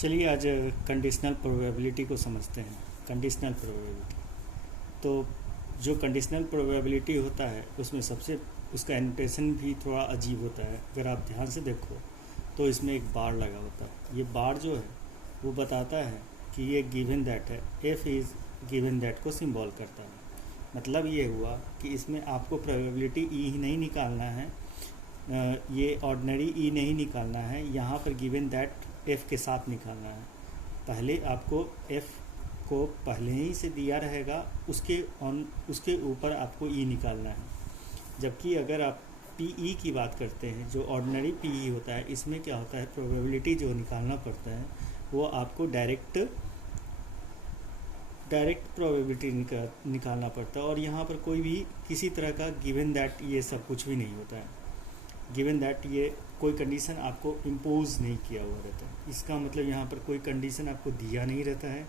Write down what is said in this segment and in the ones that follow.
चलिए आज conditional probability को समझते हैं। कंडीशनल प्रोबेबिलिटी तो जो कंडीशनल प्रोबेबिलिटी होता है उसमें सबसे उसका एनोटेशन भी थोड़ा अजीब होता है। अगर आप ध्यान से देखो तो इसमें एक बार लगा होता है। ये बार जो है वो बताता है कि ये गिवन दैट है, एफ इज़ गिवन दैट को सिंबल करता है। मतलब ये हुआ कि इसमें आपको प्रोबेबिलिटी ई ही नहीं निकालना है, ये ऑर्डिनरी ई नहीं निकालना है, यहाँ पर गिवन दैट एफ़ के साथ निकालना है। पहले आपको एफ़ को पहले ही से दिया रहेगा, उसके ऊपर आपको ई निकालना है। जबकि अगर आप पी ई की बात करते हैं, जो ऑर्डिनरी पी ई होता है, इसमें क्या होता है, प्रोबेबिलिटी जो निकालना पड़ता है वो आपको डायरेक्ट प्रोबेबिलिटी निकालना पड़ता है। और यहाँ पर कोई भी किसी तरह का गिवन दैट ये सब कुछ भी नहीं होता है। गिवन दैट ये कोई कंडीशन आपको इम्पोज नहीं किया हुआ रहता है। इसका मतलब यहाँ पर कोई कंडीशन आपको दिया नहीं रहता है,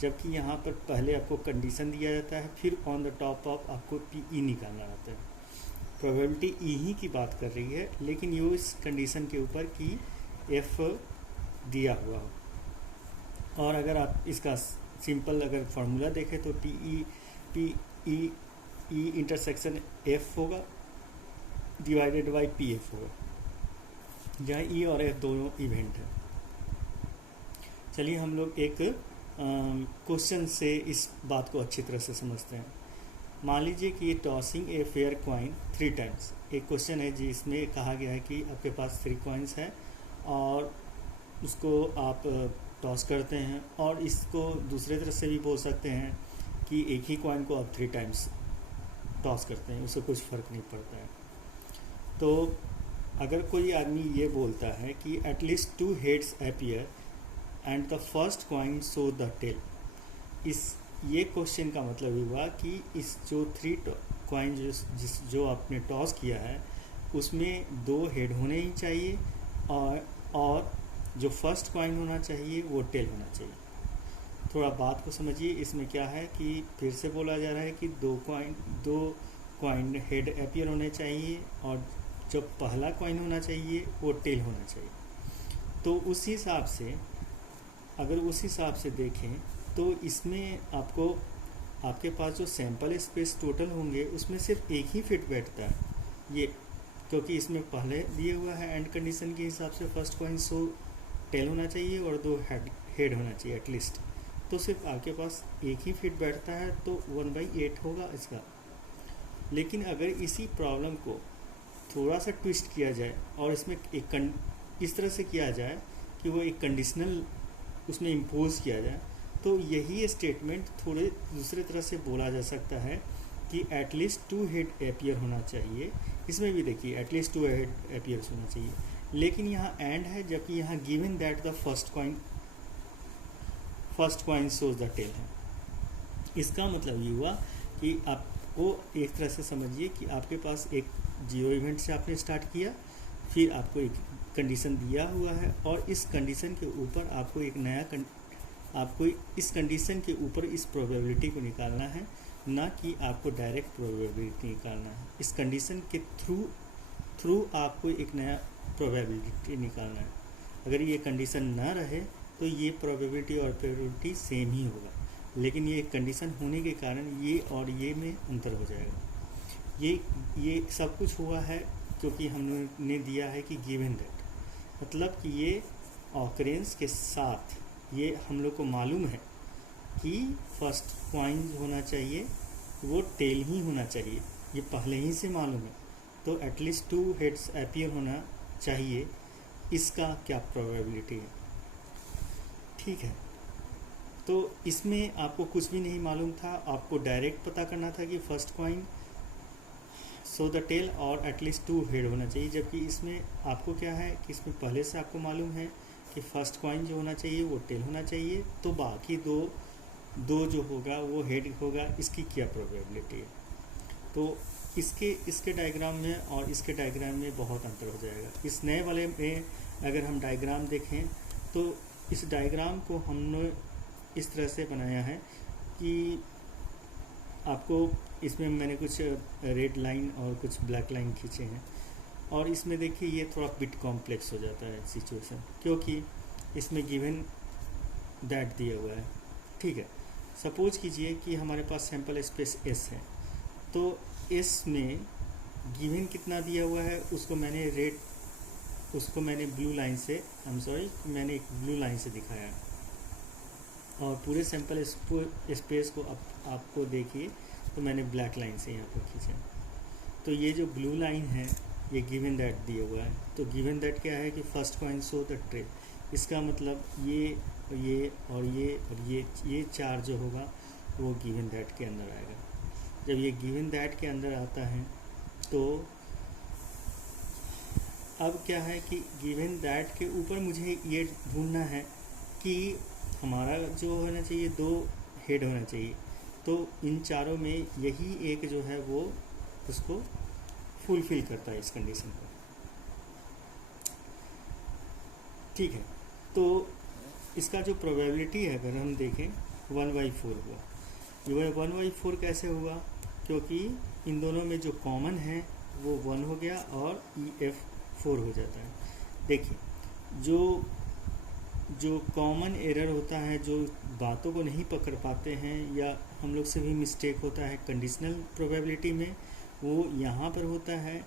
जबकि यहाँ पर पहले आपको कंडीशन दिया जाता है, फिर ऑन द टॉप ऑफ आपको पी ई निकालना रहता है। प्रोबेबिलिटी ई ही की बात कर रही है, लेकिन ये इस कंडीशन के ऊपर कि एफ दिया हुआ हो। और अगर आप इसका सिंपल अगर फार्मूला देखें तो पी ई इंटरसेक्शन एफ होगा डिवाइडेड बाई पी एफ होगा, जहाँ ई और एफ दोनों इवेंट है। चलिए हम लोग एक क्वेश्चन से इस बात को अच्छी तरह से समझते हैं। मान लीजिए कि ये tossing a fair coin 3 times एक क्वेश्चन है जिसमें कहा गया है कि आपके पास 3 कॉइन्स है और उसको आप टॉस करते हैं। और इसको दूसरे तरह से भी बोल सकते हैं कि एक ही कॉइन को आप 3 टाइम्स टॉस करते हैं, उससे कुछ फ़र्क नहीं पड़ता है। तो अगर कोई आदमी ये बोलता है कि at least 2 heads appear and the first coin show the tail, ये क्वेश्चन का मतलब हुआ कि इस जो 3 कॉइन जो आपने टॉस किया है उसमें 2 हेड होने ही चाहिए और जो फर्स्ट कॉइन होना चाहिए वो टेल होना चाहिए। थोड़ा बात को समझिए, इसमें क्या है कि फिर से बोला जा रहा है कि 2 कॉइन हेड अपीयर होने चाहिए और जो पहला कॉइन होना चाहिए वो टेल होना चाहिए। तो उस हिसाब से अगर उस हिसाब से देखें तो इसमें आपके पास जो सैंपल स्पेस टोटल होंगे उसमें सिर्फ एक ही फिट बैठता है ये, क्योंकि इसमें पहले दिए हुआ है एंड कंडीशन के हिसाब से फर्स्ट कॉइन सो टेल होना चाहिए और 2 हेड होना चाहिए एटलीस्ट। तो सिर्फ आपके पास एक ही फिट बैठता है, तो 1/8 होगा इसका। लेकिन अगर इसी प्रॉब्लम को थोड़ा सा ट्विस्ट किया जाए और इसमें इस तरह से किया जाए कि वो एक कंडीशनल उसमें इम्पोज किया जाए, तो यही स्टेटमेंट थोड़े दूसरे तरह से बोला जा सकता है कि एटलीस्ट 2 हेड अपीयर होना चाहिए। इसमें भी देखिए एटलीस्ट 2 हेड अपीयर होना चाहिए, लेकिन यहाँ एंड है, जबकि यहाँ given that the first coin shows the tail है। इसका मतलब ये हुआ कि आपको एक तरह से समझिए कि आपके पास एक 0 इवेंट से आपने स्टार्ट किया, फिर आपको एक कंडीशन दिया हुआ है और इस कंडीशन के ऊपर आपको एक नया आपको इस कंडीशन के ऊपर इस प्रोबेबिलिटी को निकालना है, ना कि आपको डायरेक्ट प्रोबेबिलिटी निकालना है। इस कंडीशन के थ्रू आपको एक नया प्रोबेबिलिटी निकालना है। अगर ये कंडीशन ना रहे तो ये प्रोबेबिलिटी और प्रोबेबिलिटी सेम ही होगा, लेकिन ये कंडीशन होने के कारण ये और ये में अंतर हो जाएगा। ये सब कुछ हुआ है क्योंकि हमने दिया है कि गिवन दैट, मतलब कि ये ऑकरेंस के साथ ये हम लोग को मालूम है कि फर्स्ट कॉइन होना चाहिए वो टेल ही होना चाहिए, ये पहले ही से मालूम है। तो एटलीस्ट 2 हेड्स अपीयर होना चाहिए, इसका क्या प्रोबेबिलिटी है। ठीक है, तो इसमें आपको कुछ भी नहीं मालूम था, आपको डायरेक्ट पता करना था कि first coin show the tail और एटलीस्ट 2 हेड होना चाहिए। जबकि इसमें आपको क्या है कि इसमें पहले से आपको मालूम है कि फर्स्ट कॉइन जो होना चाहिए वो टेल होना चाहिए, तो बाकी दो जो होगा वो हेड होगा। इसकी क्या प्रोबेबिलिटी है। तो इसके डायग्राम में और इसके डायग्राम में बहुत अंतर हो जाएगा। इस नए वाले में अगर हम डायग्राम देखें तो इस डायग्राम को हमने इस तरह से बनाया है कि आपको इसमें मैंने कुछ रेड लाइन और कुछ ब्लैक लाइन खींचे हैं और इसमें देखिए ये थोड़ा बिट कॉम्प्लेक्स हो जाता है सिचुएशन, क्योंकि इसमें गिवन दैट दिया हुआ है, ठीक है। सपोज कीजिए कि हमारे पास सैंपल स्पेस एस है, तो एस में गिवन कितना दिया हुआ है उसको मैंने ब्लू लाइन से, मैंने एक ब्लू लाइन से दिखाया है। और पूरे सैंपल स्पेस को आपको देखिए तो मैंने ब्लैक लाइन से यहाँ पर खींचा। तो ये जो ब्लू लाइन है ये गिवन दैट दिया हुआ है। तो गिवन दैट क्या है कि first coin show the trail. इसका मतलब ये और ये चार जो होगा वो गिवन दैट के अंदर आएगा। जब ये गिवन दैट के अंदर आता है तो अब क्या है कि गिवन दैट के ऊपर मुझे ये ढूंढना है कि हमारा जो होना चाहिए 2 हेड होना चाहिए। तो इन चारों में यही एक जो है वो उसको फुलफिल करता है इस कंडीशन को, ठीक है। तो इसका जो प्रोबेबिलिटी है अगर हम देखें 1/4 हुआ। ये 1/4 कैसे हुआ? क्योंकि इन दोनों में जो कॉमन है वो 1 हो गया और EF 4 हो जाता है। देखिए जो कॉमन एरर होता है, जो बातों को नहीं पकड़ पाते हैं या हम लोग से भी मिस्टेक होता है कंडीशनल प्रोबेबिलिटी में, वो यहाँ पर होता है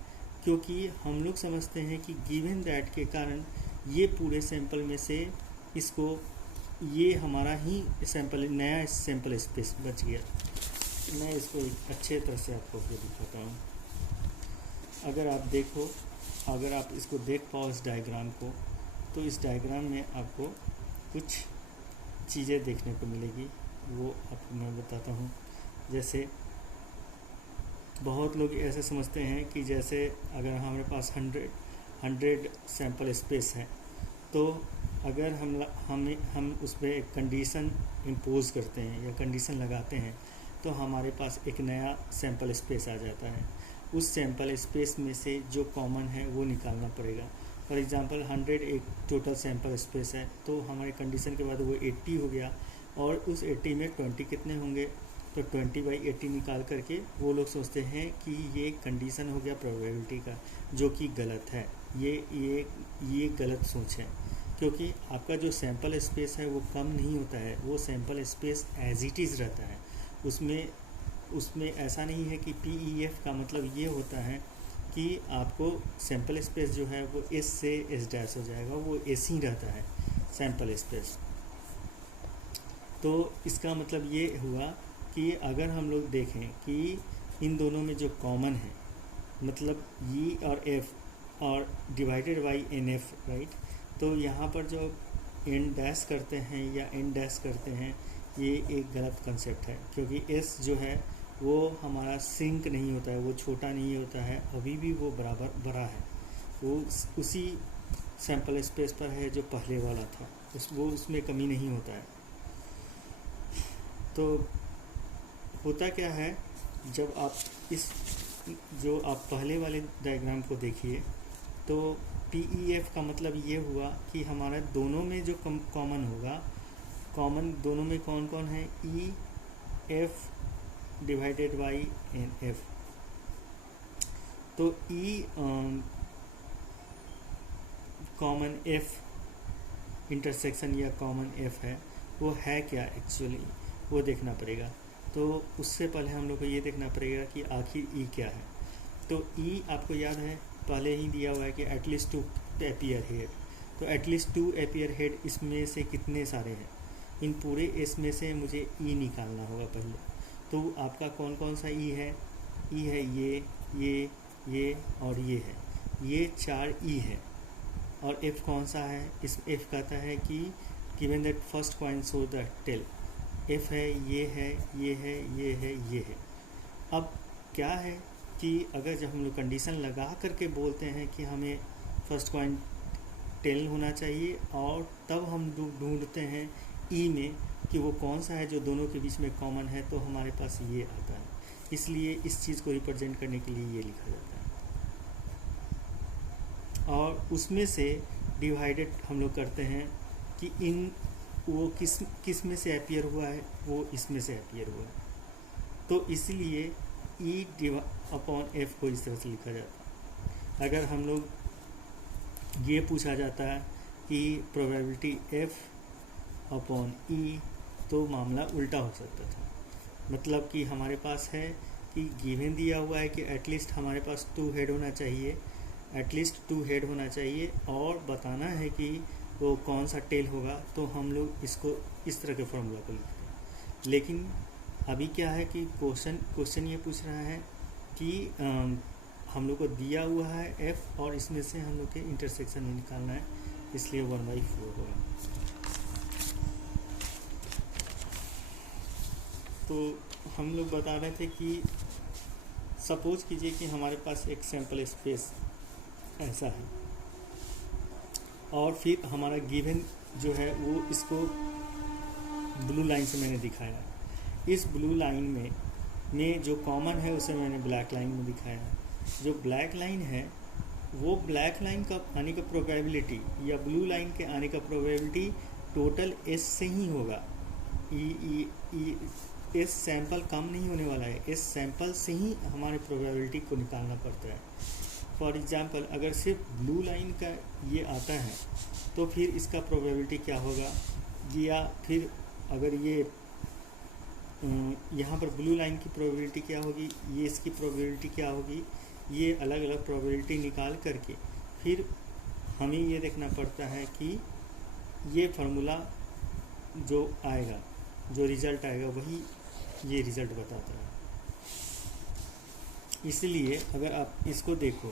क्योंकि हम लोग समझते हैं कि गिवन दैट के कारण ये पूरे सैंपल में से इसको ये हमारा ही सैंपल नया सैंपल स्पेस बच गया। मैं इसको एक अच्छे तरह से आपको दिखाता हूँ। अगर आप इसको देख पाओ इस डायग्राम को, तो इस डायग्राम में आपको कुछ चीज़ें देखने को मिलेगी, वो आपको मैं बताता हूँ। जैसे बहुत लोग ऐसे समझते हैं कि जैसे अगर हमारे पास 100 सैंपल स्पेस है, तो अगर हम उस पर एक कंडीशन इम्पोज करते हैं या कंडीशन लगाते हैं तो हमारे पास एक नया सैंपल स्पेस आ जाता है। उस सैंपल स्पेस में से जो कॉमन है वो निकालना पड़ेगा। फॉर एग्जांपल 100 एक टोटल सैंपल स्पेस है, तो हमारे कंडीशन के बाद वो 80 हो गया और उस 80 में 20 कितने होंगे? तो 20/80 निकाल करके वो लोग सोचते हैं कि ये कंडीशन हो गया प्रोबेबिलिटी का, जो कि गलत है। ये गलत सोच है, क्योंकि आपका जो सैंपल स्पेस है वो कम नहीं होता है, वो sample space as it is रहता है। उसमें ऐसा नहीं है कि PEF का मतलब ये होता है कि आपको सैंपल स्पेस जो है वो S से S' हो जाएगा, वो S ही रहता है सैंपल स्पेस। तो इसका मतलब ये हुआ कि अगर हम लोग देखें कि इन दोनों में जो कॉमन है, मतलब E और F और डिवाइडेड बाई NF, राइट। तो यहाँ पर जो N' करते हैं या N' करते हैं, ये एक गलत कंसेप्ट है, क्योंकि S जो है वो हमारा सिंक नहीं होता है, वो छोटा नहीं होता है, अभी भी वो बराबर बड़ा है, वो उसी सैंपल स्पेस पर है जो पहले वाला था, वो उसमें कमी नहीं होता है। तो होता क्या है, जब आप जो आप पहले वाले डायग्राम को देखिए, तो PEF का मतलब ये हुआ कि हमारा दोनों में जो कॉमन होगा, कॉमन दोनों में कौन कौन है? EF divided by NF। तो कॉमन F इंटरसेक्शन या कॉमन F है, वो है क्या एक्चुअली, वो देखना पड़ेगा। तो उससे पहले हम लोग को ये देखना पड़ेगा कि आखिर E क्या है। तो E आपको याद है पहले ही दिया हुआ है कि एटलीस्ट 2 अपीयर हेड। तो एटलीस्ट 2 अपीयर हेड, इसमें से कितने सारे हैं? इन पूरे S में से मुझे E निकालना होगा पहले। तो आपका कौन कौन सा E है? E है ये और ये है, ये 4 E है। और F कौन सा है? इस F कहता है कि given that first coin show the tail. F है, ये है, ये है, ये है, ये है। अब क्या है कि अगर जब हम लोग कंडीशन लगा करके बोलते हैं कि हमें फर्स्ट कॉइन टेल होना चाहिए, और तब हम ढूंढते हैं E में कि वो कौन सा है जो दोनों के बीच में कॉमन है, तो हमारे पास ये आता है। इसलिए इस चीज़ को रिप्रेजेंट करने के लिए ये लिखा जाता है। और उसमें से डिवाइडेड हम लोग करते हैं कि वो किस में से अपीयर हुआ है, वो इसमें से अपीयर हुआ है। तो इसलिए E/F को इस तरह से लिखा जाता है। अगर हम लोग ये पूछा जाता है कि प्रोबेबिलिटी F अपॉन ई, तो मामला उल्टा हो सकता था। मतलब कि हमारे पास है कि गिवन दिया हुआ है कि एटलीस्ट हमारे पास 2 हेड होना चाहिए, एटलीस्ट 2 हेड होना चाहिए, और बताना है कि वो कौन सा टेल होगा, तो हम लोग इसको इस तरह के फॉर्मूला को लिखते हैं। लेकिन अभी क्या है कि क्वेश्चन ये पूछ रहा है कि हम लोग को दिया हुआ है f और इसमें से हम लोग के इंटरसेक्शन में निकालना है, इसलिए 1/4 होगा। तो हम लोग बता रहे थे कि सपोज कीजिए कि हमारे पास एक सैम्पल स्पेस ऐसा है और फिर हमारा गिवन जो है वो इसको ब्लू लाइन से मैंने दिखाया। इस ब्लू लाइन में जो कॉमन है उसे मैंने ब्लैक लाइन में दिखाया है। जो ब्लैक लाइन है वो ब्लैक लाइन का आने का प्रोबेबिलिटी या ब्लू लाइन के आने का प्रोबेबिलिटी टोटल एस से ही होगा। एस सैंपल कम नहीं होने वाला है, एस सैंपल से ही हमारे प्रोबेबिलिटी को निकालना पड़ता है। फॉर एग्जांपल अगर सिर्फ ब्लू लाइन का ये आता है तो फिर इसका प्रोबेबिलिटी क्या होगा, या फिर अगर ये यहाँ पर ब्लू लाइन की प्रोबेबिलिटी क्या होगी, ये इसकी प्रोबेबिलिटी क्या होगी, ये अलग अलग प्रोबेबिलिटी निकाल करके फिर हमें ये देखना पड़ता है कि ये फार्मूला जो आएगा, जो रिज़ल्ट आएगा वही ये रिज़ल्ट बताता है। इसलिए अगर आप इसको देखो,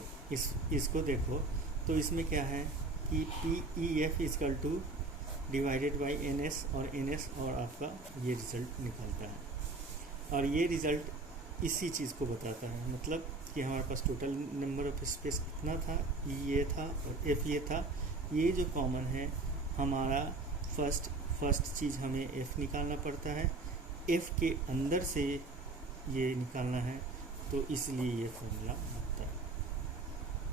इसको देखो तो इसमें क्या है कि PEF equal two divided by NS, और NS और आपका ये रिज़ल्ट निकलता है। और ये रिज़ल्ट इसी चीज़ को बताता है, मतलब कि हमारे पास टोटल नंबर ऑफ स्पेस कितना था, E ये था और F ये था। ये जो कॉमन है हमारा फर्स्ट चीज़ हमें F निकालना पड़ता है, F के अंदर से ये निकालना है, तो इसलिए ये फॉर्मूला बनता है।